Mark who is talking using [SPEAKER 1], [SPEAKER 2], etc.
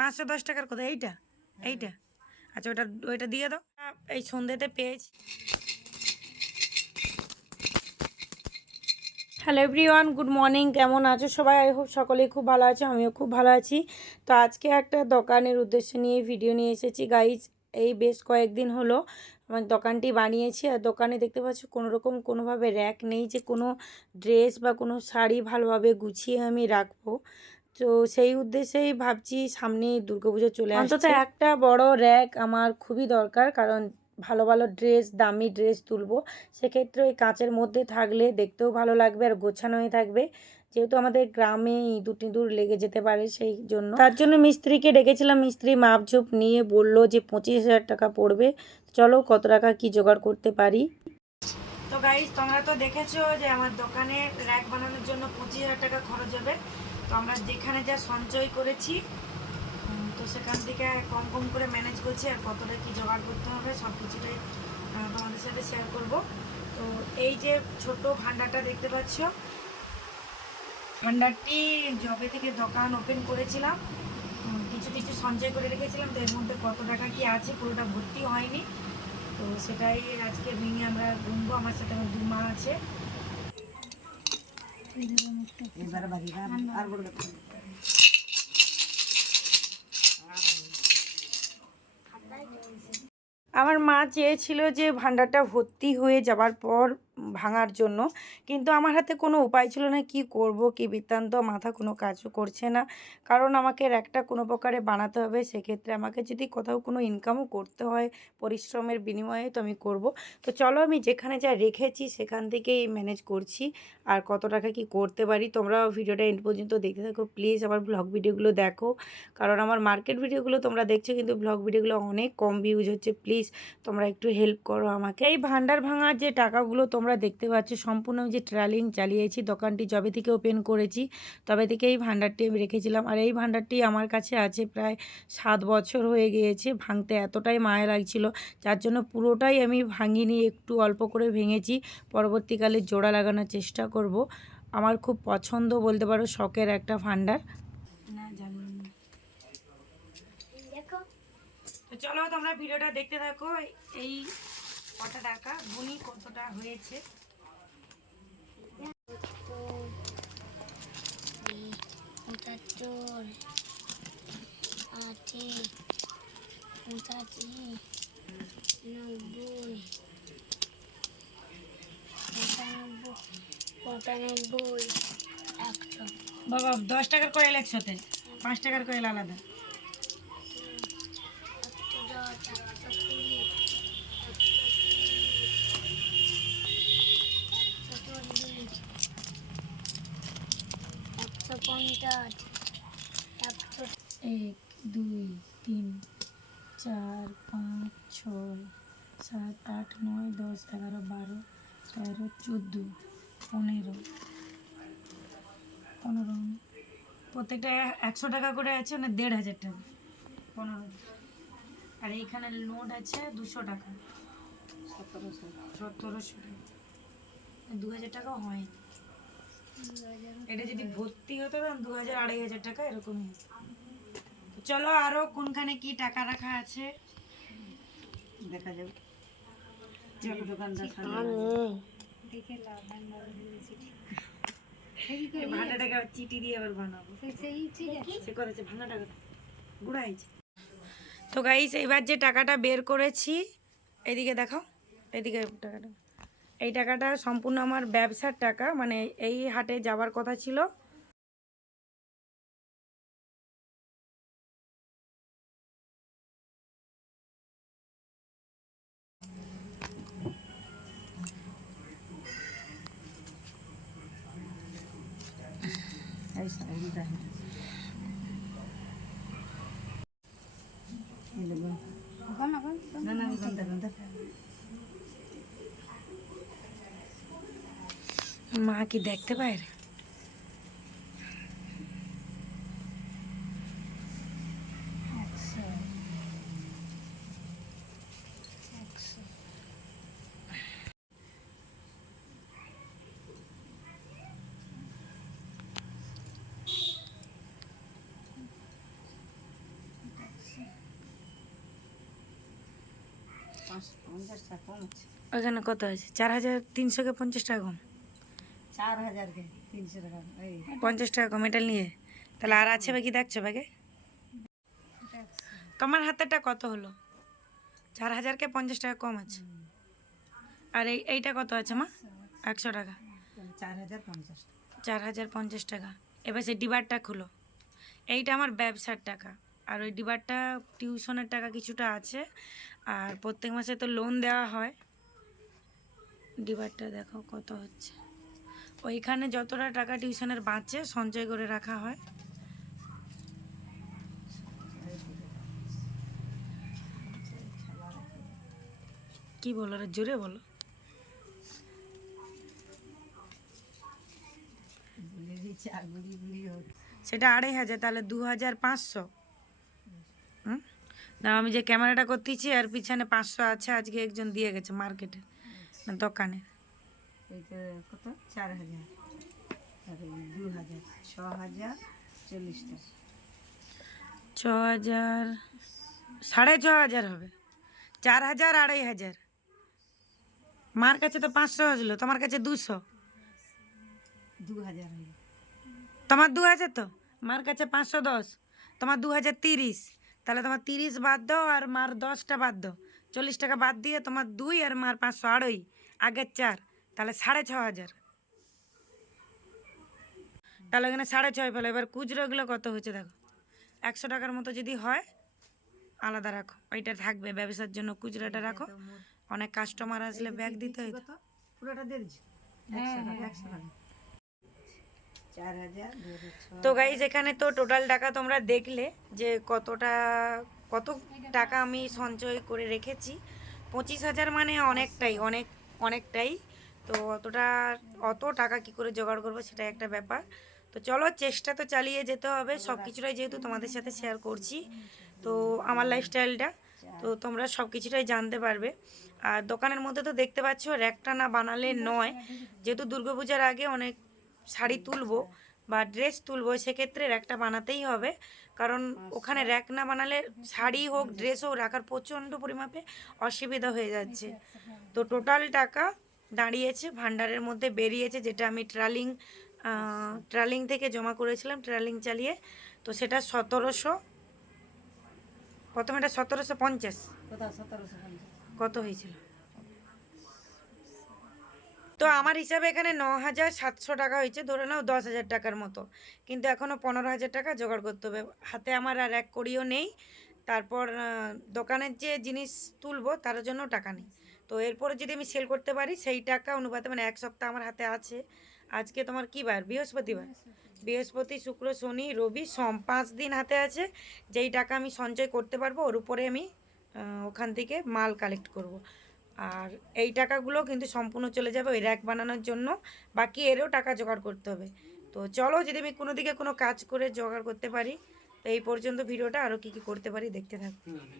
[SPEAKER 1] পাঁচশো দশ টাকার কোথায় এইটা এইটা আচ্ছা ওটা ওইটা দিয়ে দাও এই সন্ধ্যেতে পেয়েছি হ্যালো এভরিওয়ান গুড মর্নিং কেমন আছো সবাই আই হোপ সকলেই খুব ভালো আছো আমিও খুব ভালো আছি তো আজকে একটা দোকানের উদ্দেশ্য নিয়ে ভিডিও নিয়ে এসেছি গাইজ এই বেশ কয়েকদিন হলো আমার দোকানটি বানিয়েছি আর দোকানে দেখতে পাচ্ছি কোনো রকম কোনোভাবে র্যাক নেই যে কোনো ড্রেস বা কোনো শাড়ি ভালোভাবে গুছিয়ে আমি রাখবো তো সেই উদ্দেশ্যেই ভাবছি সামনেই দুর্গা পুজো চলে অন্তত একটা বড় র্যাক আমার খুবই দরকার কারণ ভালো ভালো ড্রেস দামি ড্রেস তুলবো সেক্ষেত্রে ওই কাঁচের মধ্যে থাকলে দেখতেও ভালো লাগবে আর গোছানোই থাকবে যেহেতু আমাদের গ্রামে ইঁদুর টিঁদুর লেগে যেতে পারে সেই জন্য তার জন্য মিস্ত্রিকে ডেকেছিলাম মিস্ত্রি মাপঝুপ নিয়ে বলল যে পঁচিশ হাজার টাকা পড়বে চলো কত টাকা কি জোগাড় করতে পারি তো গাইজ তোমরা তো দেখেছো যে আমার দোকানে র্যাক বানানোর জন্য পঁচিশ হাজার টাকা খরচ হবে তো আমরা যেখানে যা সঞ্চয় করেছি তো সেখান থেকে কম কম করে ম্যানেজ করছি আর কতটা কী জোগাড় করতে হবে সব কিছুটাই তোমাদের সাথে শেয়ার করব তো এই যে ছোট ভান্ডারটা দেখতে পাচ্ছ ভান্ডারটি জবে থেকে দোকান ওপেন করেছিলাম কিছু কিছু সঞ্চয় করে রেখেছিলাম তো এর মধ্যে কত টাকা কি আছে পুরোটা ভর্তি হয়নি তো সেটাই আজকে ভেঙে আমরা ঘুমবো আমার সাথে আমার দু মা আছে আমার মা চেয়েছিল যে ভান্ডারটা ভর্তি হয়ে যাবার পর ভাঙার জন্য কিন্তু আমার হাতে কোনো উপায় ছিল না কি করব কি বৃত্তান্ত মাথা কোনো কাজও করছে না কারণ আমাকে একটা কোনো প্রকারে বানাতে হবে সেক্ষেত্রে আমাকে যদি কোথাও কোনো ইনকামও করতে হয় পরিশ্রমের বিনিময়ে তো আমি করব তো চলো আমি যেখানে যা রেখেছি সেখান থেকেই ম্যানেজ করছি আর কত টাকা কি করতে পারি তোমরা ভিডিওটা এন্ড পর্যন্ত দেখতে থাকো প্লিজ আমার ব্লগ ভিডিওগুলো দেখো কারণ আমার মার্কেট ভিডিওগুলো তোমরা দেখছো কিন্তু ব্লগ ভিডিওগুলো অনেক কম ভিউজ হচ্ছে প্লিজ তোমরা একটু হেল্প করো আমাকে এই ভান্ডার ভাঙার যে টাকাগুলো তোমরা দেখতে পাচ্ছ সম্পূর্ণ আমি যে ট্রালিং চালিয়েছি দোকানটি যবে থেকে ওপেন করেছি তবে থেকে এই ভাণ্ডারটি আমি রেখেছিলাম আর এই ভাণ্ডারটি আমার কাছে আছে প্রায় সাত বছর হয়ে গিয়েছে ভাঙতে এতটাই মায়া লাগছিল যার জন্য পুরোটাই আমি ভাঙিনি একটু অল্প করে ভেঙেছি পরবর্তীকালে জোড়া লাগানোর চেষ্টা করব আমার খুব পছন্দ বলতে পারো শখের একটা ভাণ্ডার চলো তোমরা ভিডিওটা দেখতে থাকো এই কটা টাকা গুনি কতটা হয়েছে আশি নব্বই বাবা দশ টাকার কয়েল একশোতে পাঁচ টাকার কয়েল আলাদা এক দুই তিন চার পাঁচ ছয় সাত আট নয় দশ এগারো বারো তেরো চোদ্দো পনেরো পনেরো প্রত্যেকটা একশো টাকা করে আছে মানে দেড় হাজার টাকা পনেরো আর এইখানে নোট আছে দুশো টাকা সতেরোশো সতেরোশো দু হাজার টাকাও হয়নি এটা যদি ভর্তি হতো দু হাজার আড়াই হাজার টাকা এরকমই চলো আরও কোনখানে কি টাকা রাখা আছে দেখা যাবে দিয়ে তো গাইস এইবার যে টাকাটা বের করেছি এদিকে দেখাও এদিকে টাকাটা এই টাকাটা সম্পূর্ণ আমার ব্যবসার টাকা মানে এই হাটে যাওয়ার কথা ছিল না না মা কি দেখতে পায় আচ্ছা। আচ্ছা। ওখানে কত আছে চার হাজার কে পঞ্চাশ টাকা কম পঞ্চাশ হাজার তিনশো টাকা পঞ্চাশ টাকা নিয়ে তাহলে আর আছে বাকি দেখছো ব্যাগে তোমার হাতেরটা কত হলো চার হাজার কে পঞ্চাশ টাকা কম আছে আর এই এইটা কত আছে মা একশো টাকা চার হাজার পঞ্চাশ চার হাজার পঞ্চাশ টাকা এবার সেই ডিবারটা খুলো এইটা আমার ব্যবসার টাকা আর ওই ডিবারটা টিউশনের টাকা কিছুটা আছে আর প্রত্যেক মাসে তো লোন দেওয়া হয় ডিবারটা দেখো কত হচ্ছে ওইখানে যতটা টাকা টিউশনের বাঁচে সঞ্চয় করে রাখা হয় কি বলো রে জোরে বলো সেটা আড়াই হাজার তাহলে দু হাজার পাঁচশো না আমি যে ক্যামেরাটা করতেছি আর পিছনে পাঁচশো আছে আজকে একজন দিয়ে গেছে মার্কেটে দোকানে এইটা কত চার হাজার দু হাজার ছ হাজার চল্লিশটা ছ হাজার সাড়ে ছ হাজার হবে চার হাজার আড়াই হাজার মার কাছে তো পাঁচশো হয়েছিল তোমার কাছে দুশো দু হাজার তোমার দু হাজার তো মার কাছে পাঁচশো দশ তোমার দু হাজার তিরিশ তাহলে তোমার তিরিশ বাদ দাও আর মার দশটা বাদ দাও চল্লিশ টাকা বাদ দিয়ে তোমার দুই আর মার পাঁচশো আড়াই আগের চার তাহলে সাড়ে ছ হাজার তাহলে এখানে সাড়ে ছয় ফেলো এবার খুচরোগুলো কত হয়েছে দেখো একশো টাকার মতো যদি হয় আলাদা রাখো ওইটা থাকবে ব্যবসার জন্য খুচরোটা রাখো অনেক কাস্টমার আসলে ব্যাগ দিতে হয় হ্যাঁ, হ্যাঁ, হ্যাঁ। তো গাইজ এখানে তো টোটাল টাকা তোমরা দেখলে যে কতটা কত টাকা আমি সঞ্চয় করে রেখেছি পঁচিশ হাজার মানে অনেকটাই অনেক অনেকটাই তো অতটা অত টাকা কি করে জোগাড় করবো সেটা একটা ব্যাপার তো চলো চেষ্টা তো চালিয়ে যেতে হবে সব কিছুটাই যেহেতু তোমাদের সাথে শেয়ার করছি তো আমার লাইফস্টাইলটা তো তোমরা সব কিছুটাই জানতে পারবে আর দোকানের মধ্যে তো দেখতে পাচ্ছ র্যাকটা না বানালে নয় যেহেতু দুর্গাপূজার আগে অনেক শাড়ি তুলবো বা ড্রেস তুলবো সেক্ষেত্রে র্যাকটা বানাতেই হবে কারণ ওখানে র্যাক না বানালে শাড়ি হোক ড্রেস হোক রাখার প্রচণ্ড পরিমাপে অসুবিধা হয়ে যাচ্ছে তো টোটাল টাকা দাঁড়িয়েছে ভান্ডারের মধ্যে বেরিয়েছে যেটা আমি ট্রালিং ট্রালিং থেকে জমা করেছিলাম ট্রালিং চালিয়ে তো সেটা সতেরোশো প্রথমে এটা সতেরোশো পঞ্চাশ কত হয়েছিল তো আমার হিসাবে এখানে ন হাজার সাতশো টাকা হয়েছে ধরে নাও দশ হাজার টাকার মতো কিন্তু এখনও পনেরো হাজার টাকা জোগাড় করতে হবে হাতে আমার আর এক কড়িও নেই তারপর দোকানের যে জিনিস তুলবো তার জন্য টাকা নেই তো এরপরে যদি আমি সেল করতে পারি সেই টাকা অনুপাতে মানে এক সপ্তাহ আমার হাতে আছে আজকে তোমার কী বার বৃহস্পতিবার বৃহস্পতি শুক্র শনি রবি সোম পাঁচ দিন হাতে আছে যেই টাকা আমি সঞ্চয় করতে পারবো ওর উপরে আমি ওখান থেকে মাল কালেক্ট করব। আর এই টাকাগুলো কিন্তু সম্পূর্ণ চলে যাবে ওই র্যাক বানানোর জন্য বাকি এরও টাকা জোগাড় করতে হবে তো চলো যদি আমি কোনো দিকে কোনো কাজ করে জোগাড় করতে পারি তো এই পর্যন্ত ভিডিওটা আরও কী কী করতে পারি দেখতে থাকবো